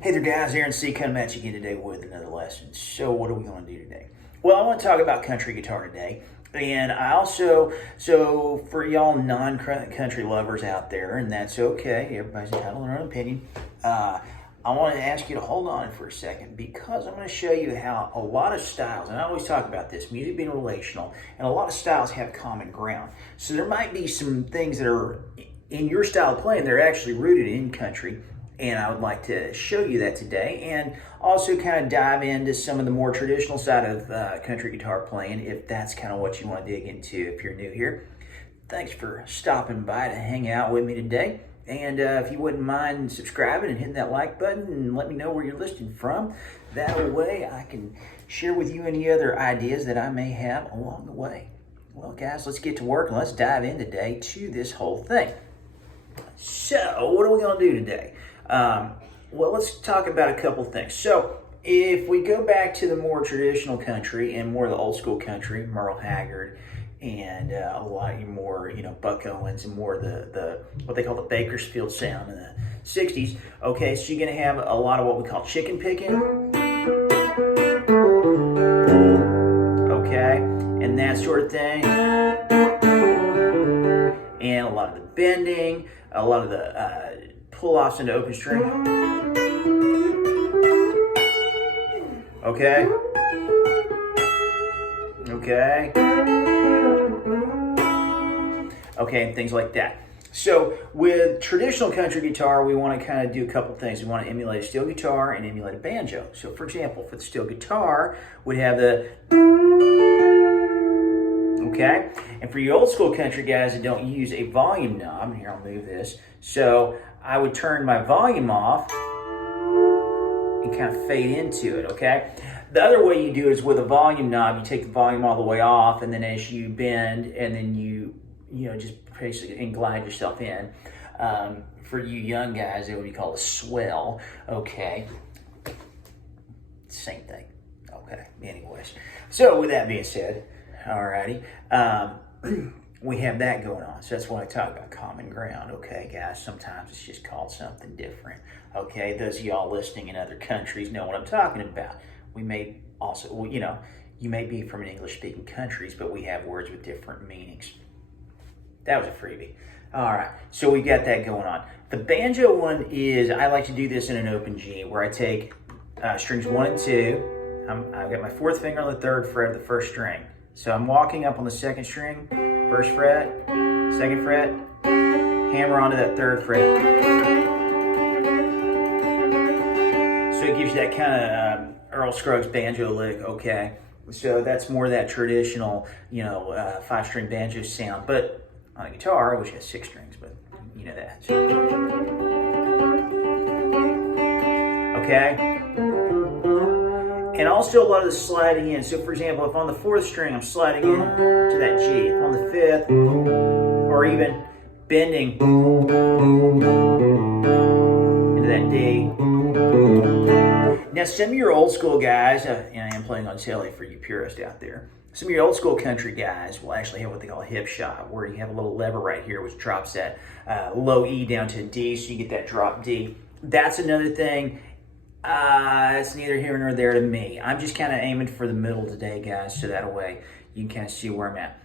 Hey there guys, Aaron C. coming at you again today with another lesson. So what are we going to do today? Well, I want to talk about country guitar today. And I also, so for y'all non-country lovers out there, and that's okay, everybody's entitled to their own opinion, I want to ask you to hold on for a second because I'm going to show you how a lot of styles, and I always talk about this, music being relational, and a lot of styles have common ground. So there might be some things that are in your style of playing that are actually rooted in country. And I would like to show you that today and also kind of dive into some of the more traditional side of country guitar playing if that's kind of what you want to dig into if you're new here. Thanks for stopping by to hang out with me today. And if you wouldn't mind subscribing and hitting that like button and let me know where you're listening from. That way I can share with you any other ideas that I may have along the way. Well guys, let's get to work and let's dive in today to this whole thing. So what are we going to do today? Well, let's talk about a couple things. So if we go back to the more traditional country and more of the old school country, Merle Haggard and a lot more, Buck Owens and more of the what they call the Bakersfield sound in the 60s. Okay, so you're going to have a lot of what we call chicken picking. Okay, and that sort of thing. And a lot of the bending, a lot of the pull-offs into open string. Okay. Okay. Okay, and things like that. So with traditional country guitar, we want to kind of do a couple things. We want to emulate a steel guitar and emulate a banjo. So for example, for the steel guitar, we'd have the okay, and for you old school country guys that don't use a volume knob, here I'll move this. So I would turn my volume off and kind of fade into it, okay? The other way you do it is with a volume knob, you take the volume all the way off, and then as you bend, and then you just basically glide yourself in. For you young guys, it would be called a swell, okay? Same thing, okay, anyways. So with that being said, alrighty, we have that going on. So that's what I talk about, common ground. Okay, guys, sometimes it's just called something different. Okay, those of y'all listening in other countries know what I'm talking about. We may also, well, you may be from an English-speaking countries, but we have words with different meanings. That was a freebie. All right, so we got that going on. The banjo one is, I like to do this in an open G, where I take strings 1 and 2. I've got my fourth finger on the third fret of the first string. So I'm walking up on the second string, first fret, second fret, hammer onto that third fret. So it gives you that kind of Earl Scruggs banjo lick, okay? So that's more that traditional, 5-string banjo sound. But on a guitar, which has 6 strings, but you know that. Okay? And also a lot of the sliding in. So for example, if on the 4th string, I'm sliding in to that G. If on the 5th, or even bending into that D. Now some of your old school guys, and I am playing on cello for you purists out there, some of your old school country guys will actually have what they call a hip shot, where you have a little lever right here which drops that low E down to a D, so you get that drop D. That's another thing. It's neither here nor there to me. I'm just kind of aiming for the middle today, guys, so that way you can kind of see where I'm at.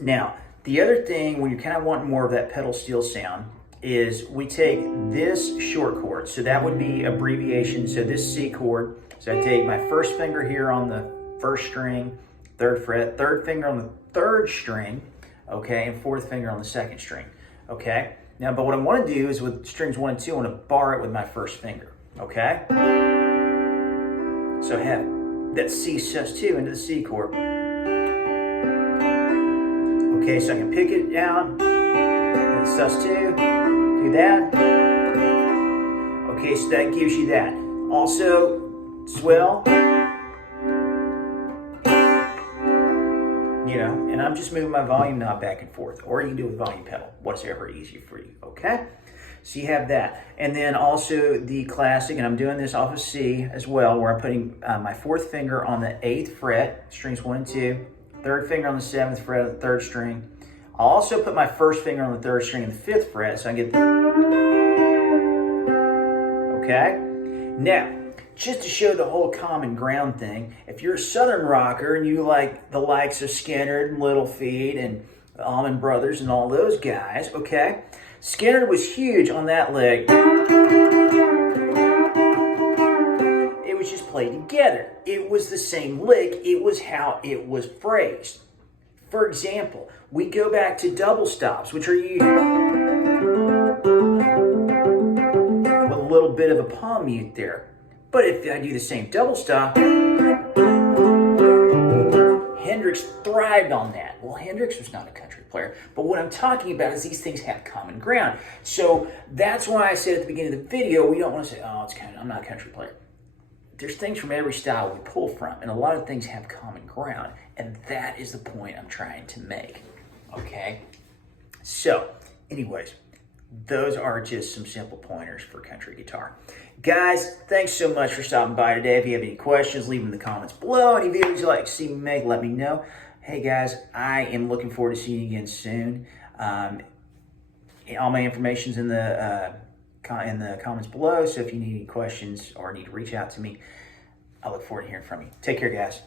Now, the other thing, when you're kind of wanting more of that pedal steel sound, is we take this short chord. So that would be abbreviation. So this C chord. So I take my first finger here on the first string, 3rd fret, third finger on the 3rd string, okay, and 4th finger on the 2nd string, okay? Now, but what I want to do is with strings 1 and 2, I want to bar it with my first finger, okay? So I have that C sus2 into the C chord. Okay, so I can pick it down, and sus2, do that. Okay, so that gives you that. Also, swell. And I'm just moving my volume knob back and forth, or you can do it with volume pedal, whatever easier for you, okay? So you have that. And then also the classic, and I'm doing this off of C as well, where I'm putting my 4th finger on the 8th fret, strings 1 and 2, 3rd finger on the 7th fret of the 3rd string. I'll also put my 1st finger on the 3rd string and the 5th fret, so I get the, okay? Now, just to show the whole common ground thing, if you're a Southern rocker and you like the likes of Skinner and Little Feat and Allman Brothers and all those guys, okay? Skinner was huge on that lick. It was just played together. It was the same lick. It was how it was phrased. For example, we go back to double stops, which are used with a little bit of a palm mute there. But if I do the same double stop, Hendrix thrived on that. Well, Hendrix was not a country player, but what I'm talking about is these things have common ground. So that's why I said at the beginning of the video, we don't want to say, oh, I'm not a country player. There's things from every style we pull from, and a lot of things have common ground, and that is the point I'm trying to make, okay? So, anyways, those are just some simple pointers for country guitar. Guys, thanks so much for stopping by today. If you have any questions, leave them in the comments below. Any videos you'd like to see me make, let me know. Hey guys, I am looking forward to seeing you again soon. All my information's in the comments below, so if you need any questions or need to reach out to me, I look forward to hearing from you. Take care, guys.